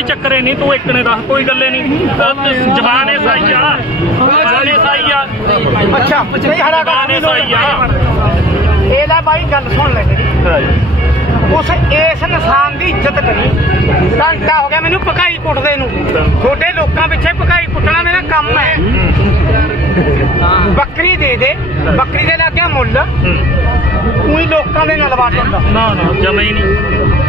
ਕੋਈ ਚੱਕਰ ਨਹੀਂ ਤੂੰ ਇੱਕ ਨੇ ਦੱਸ ਕੋਈ ਗੱਲੇ ਨਹੀਂ ਜਵਾਨ ਹੈ ਸਾਈਆ ਜਵਾਨ ਹੈ ਸਾਈਆ ਅੱਛਾ ਨਹੀਂ ਹੜਾ ਕਰਨੀ ਸਾਈਆ ਇਹ ਲੈ ਬਾਈ ਗੱਲ ਸੁਣ ਲੈ ਉਸ ਇਸ ਇਨਸਾਨ ਦੀ ਇੱਜ਼ਤ ਕਰੀ ਘੰਟਾ ਹੋ ਗਿਆ ਮੈਨੂੰ ਪਕਾਈ ਪੁੱਟਦੇ ਨੂੰ ਛੋਟੇ ਲੋਕਾਂ ਪਿੱਛੇ ਪਕਾਈ ਪੁੱਟਣਾ ਮੇਰਾ ਕੰਮ ਹੈ ਬੱਕਰੀ ਦੇ ਦੇ ਬੱਕਰੀ ਦੇ ਲਾ ਕੇ ਮੁੱਲ ਕੋਈ ਲੋਕਾਂ ਦੇ ਨਾਲ ਵਾਟ ਹੁੰਦਾ ਨਾ ਨਾ ਜਮਾਈ ਨਹੀਂ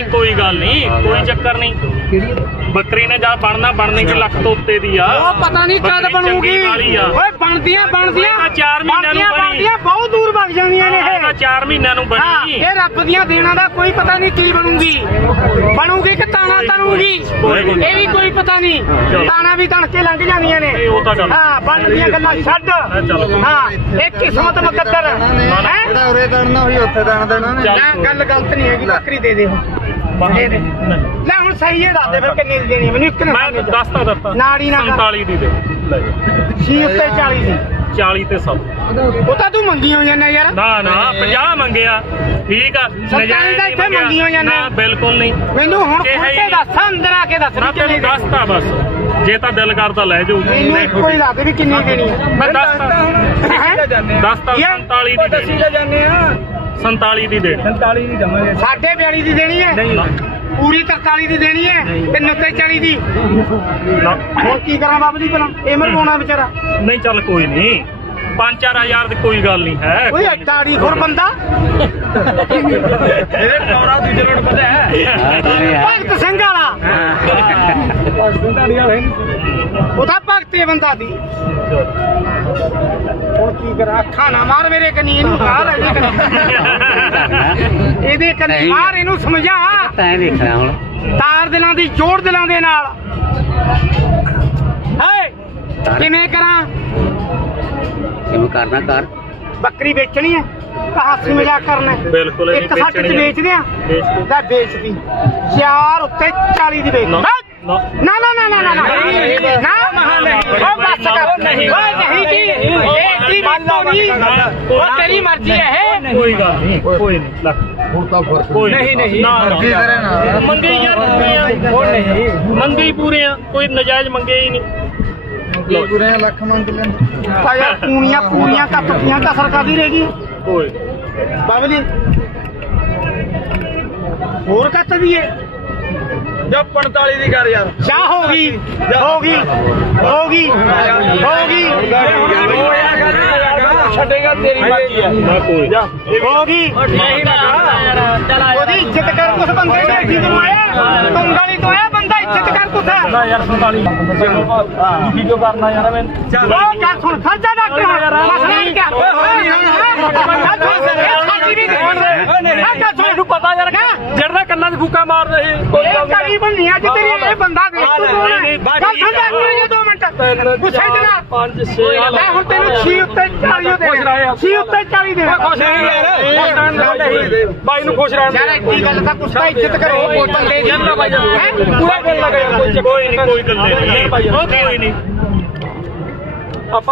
ਨਹੀਂ ਕੋਈ ਗੱਲ ਨਹੀਂ ਕੋਈ ਚੱਕਰ ਨਹੀਂ ਬੱਕਰੀ ਨੇ ਜਾਂ ਬਣਨਾ ਬਣਨੇ ਕਿ ਲੱਖ ਤੋਤੇ ਦੀ ਆ ਉਹ ਪਤਾ ਨਹੀਂ ਕਦ ਬਣੂਗੀ ਓਏ ਬਣਦੀਆਂ ਬਣਦੀਆਂ 4 ਮਹੀਨਿਆਂ ਨੂੰ ਬਣੀ ਬਣਦੀਆਂ ਬਹੁਤ ਦੂਰ ਵਗ ਜਾਣੀਆਂ ਨੇ ਇਹ 4 ਮਹੀਨਿਆਂ ਨੂੰ ਬਣੀ ਇਹ ਰੱਬ ਦੀਆਂ ਦੇਣਾ ਦਾ ਕੋਈ ਪਤਾ ਨਹੀਂ ਕੀ ਬਣੂਗੀ ਬਣੂਗੀ ਕਿ ਤਾਣਾ ਤਾਣੂਗੀ ਇਹ ਵੀ ਕੋਈ ਪਤਾ ਨਹੀਂ ਤਾਣਾ ਵੀ ਤਣ ਕੇ ਲੰਘ ਜਾਣੀਆਂ ਨੇ ਇਹ ਉਹ ਤਾਂ ਗੱਲ ਹਾਂ ਬਣਦੀਆਂ ਗੱਲਾਂ ਛੱਡ ਹਾਂ ਇੱਕ ਕਿਸਮਤ ਮੁਕੱਦਰ ਹੈ ਜਿਹੜਾ ਉਰੇ ਦੇਣਾ ਹੋਈ ਉੱਥੇ ਦਾਣ ਦੇਣਾ ਨਾ ਗੱਲ ਗਲਤ ਨਹੀਂ ਹੈਗੀ ਬੱਕਰੀ ਦੇ ਦੇ ਹੋ ਲੈ ਹੁਣ ਸਹੀ ਹੈ ਦੱਸ ਦੇ ਫਿਰ ਕਿੰਨੀ ਦੇਣੀ ਮੈਨੂੰ ਇੱਕ ਨਾ ਮੈਂ ਦੱਸਤਾ ਦੱਸਤਾ ਨਾੜੀ ਨਾ 47 ਦੀ ਦੇ ਲੈ ਜੀ ਜੀ ਉੱਤੇ 40 ਦੀ 40 ਤੇ 100 ਉਹ ਤਾਂ ਤੂੰ ਮੰਗੀ ਹੋ ਜਾਂਦਾ ਯਾਰ ਨਾ ਨਾ 50 ਮੰਗਿਆ ਠੀਕ ਆ ਨਜਾਇਜ਼ ਦਾ ਇੱਥੇ ਮੰਗੀ ਹੋ ਜਾਂਦਾ ਨਾ ਬਿਲਕੁਲ ਨਹੀਂ ਮੈਨੂੰ ਹੁਣ ਕੋਈ ਤੇ ਦੱਸ ਅੰਦਰ ਆ ਕੇ ਦੱਸ ਨਾ ਤੈਨੂੰ ਦੱਸਤਾ ਬਸ ਜੇ ਤਾਂ ਦਿਲ ਕਰਦਾ ਲੈ ਜਾਉ ਮੈਨੂੰ ਕੋਈ ਦੱਸ ਵੀ ਕਿੰਨੀ ਦੇਣੀ ਮੈਂ ਦੱਸਤਾ ਹੁਣ ਦੱਸਤਾ 47 ਦੀ ਦੇ ਦੱਸੀ ਤਾਂ ਜਾਂਦੇ ਆ 47 ਦੀ ਦੇ 47 ਦੀ ਜਮਾਂਗੇ ਸਾਡੇ 42 ਦੀ ਦੇਣੀ ਹੈ ਨਹੀਂ ਪੂਰੀ 43 ਦੀ ਦੇਣੀ ਹੈ ਤੇ ਨੁੱਤੇ 40 ਦੀ ਹੋਰ ਕੀ ਕਰਾਂ ਬਾਬ ਜੀ ਭਲਾ ਇਹ ਮਰਵਾਉਣਾ ਵਿਚਾਰਾ ਨਹੀਂ ਚੱਲ ਕੋਈ ਨਹੀਂ 5 4000 ਦੀ ਕੋਈ ਗੱਲ ਨਹੀਂ ਹੈ ਓਏ ਅਟਾੜੀ ਹੋਰ ਬੰਦਾ ਇਹ ਟੌਰਾ ਦੂਜੇ ਰੋਡ ਪਤਾ ਹੈ ਭਗਤ ਸਿੰਘ ਵਾਲਾ ਉਹ ਤਾਂ ਦਿੱਤੇ ਬੰਦਾ ਦੀ ਹੁਣ ਕੀ ਕਰ ਅੱਖਾਂ ਨਾ ਮਾਰ ਮੇਰੇ ਕਨੀ ਇਹਨੂੰ ਕਾਲ ਹੈ ਜੀ ਇਹਦੇ ਕਨੀ ਮਾਰ ਇਹਨੂੰ ਸਮਝਾ ਤੈਂ ਵੇਖਣਾ ਹੁਣ ਤਾਰ ਦਿਲਾਂ ਦੀ ਜੋੜ ਦਿਲਾਂ ਦੇ ਨਾਲ ਹਏ ਕਿਵੇਂ ਕਰਾਂ ਕਿਵੇਂ ਕਰਨਾ ਕਰ ਬੱਕਰੀ ਵੇਚਣੀ ਹੈ ਕਹਾਸੀ ਮਿਲਿਆ ਕਰਨਾ ਬਿਲਕੁਲ ਇੱਕ ਵੇਚਣੀ ਚ ਵੇਚਦੇ ਆ ਬੇਚਦੀ ਯਾਰ ਉੱਤੇ 40 ਦੀ ਵੇਚਦੀ ਨਾ ਨਾ ਨਾ ਨਾ ਨਾ ਨਾ ਨਾ ਮਹਾਨ ਨਹੀਂ ਉਹ ਬਸਕਾ ਨਹੀਂ ਓਏ ਨਹੀਂ ਜੀ ਇਹ ਇਤਨੀ ਬਾਤ ਨਹੀਂ ਉਹ ਤੇਰੀ ਮਰਜ਼ੀ ਹੈ ਕੋਈ ਗੱਲ ਨਹੀਂ ਕੋਈ ਨਹੀਂ ਲੱਖ ਹੁਣ ਤਾਂ ਫਰਕ ਕੋਈ ਨਹੀਂ ਨਹੀਂ ਮੰਗੀ ਕਰੇ ਨਾ ਮੰਗੀ ਯਾਰ ਪੂਰੇ ਆ ਕੋਈ ਨਹੀਂ ਮੰਗੀ ਪੂਰੇ ਆ ਕੋਈ ਨਜਾਇਜ਼ ਮੰਗੇ ਹੀ ਨਹੀਂ ਮੰਗੀ ਪੂਰੇ ਆ ਲੱਖ ਮੰਗ ਲੈਣ ਸਾਇਆ ਪੂਣੀਆਂ ਪੂਰੀਆਂ ਕੱਟੀਆਂ ਕਸਰ ਕਰਦੀ ਰਹੀ ਗਈ ਕੋਈ ਬਾਬਲੀ ਹੋਰ ਕੱਟ ਦੀਏ ਜਾਂ 45 ਦੀ ਕਰ ਯਾਰ ਸ਼ਾ ਹੋ ਗਈ ਹੋ ਗਈ ਹੋ ਗਈ ਹੋ ਗਈ ਛੱਡੇਗਾ ਤੇਰੀ ਬਾਕੀ ਆ ਹੋ ਗਈ ਉਹਦੀ ਇੱਜ਼ਤ ਕਰ ਕੁਸ ਬੰਦੇ ਨੇ ਤੂੰ ਆਇਆ ਤੁੰਗਾ ਨਹੀਂ ਤੋਇਆ ਬੰਦਾ ਇੱਜ਼ਤ ਕਰ ਕੁਸਾ ਨਾ ਯਾਰ 47 ਜੀ ਕਿਉਂ ਕਰਨਾ ਯਾਰ ਮੈਂ ਚੱਲ ਕਰ ਸੁਣ ਖਰਚਾ ਡਾਕਟਰ ਕੰਨਾਂ 'ਚ ਫੂਕਾ ਮਾਰ ਰਹੀ ਕੋਈ ਗੱਲ ਨਹੀਂ ਬੰਨੀ ਅੱਜ ਤੇਰੀ ਇਹ ਬੰਦਾ ਦੇਖ ਤੂੰ ਨਹੀਂ ਨਹੀਂ ਨਹੀਂ ਮਿੰਟ ਆ ਹੁਣ ਤੈਨੂੰ ਉੱਤੇ ਉੱਤੇ ਦੇ ਦੇ ਖੁਸ਼ ਲੈ ਬਾਈ ਨੂੰ ਖੁਸ਼ ਰਹਿਣ ਦੇ ਯਾਰ ਇੱਕ ਗੱਲ ਦਾ ਕੁਸਤਾ ਇੱਜ਼ਤ ਕਰੋ ਕੋਈ ਨਹੀਂ ਕੋਈ ਗੱਲ ਨਹੀਂ ਆਪਾਂ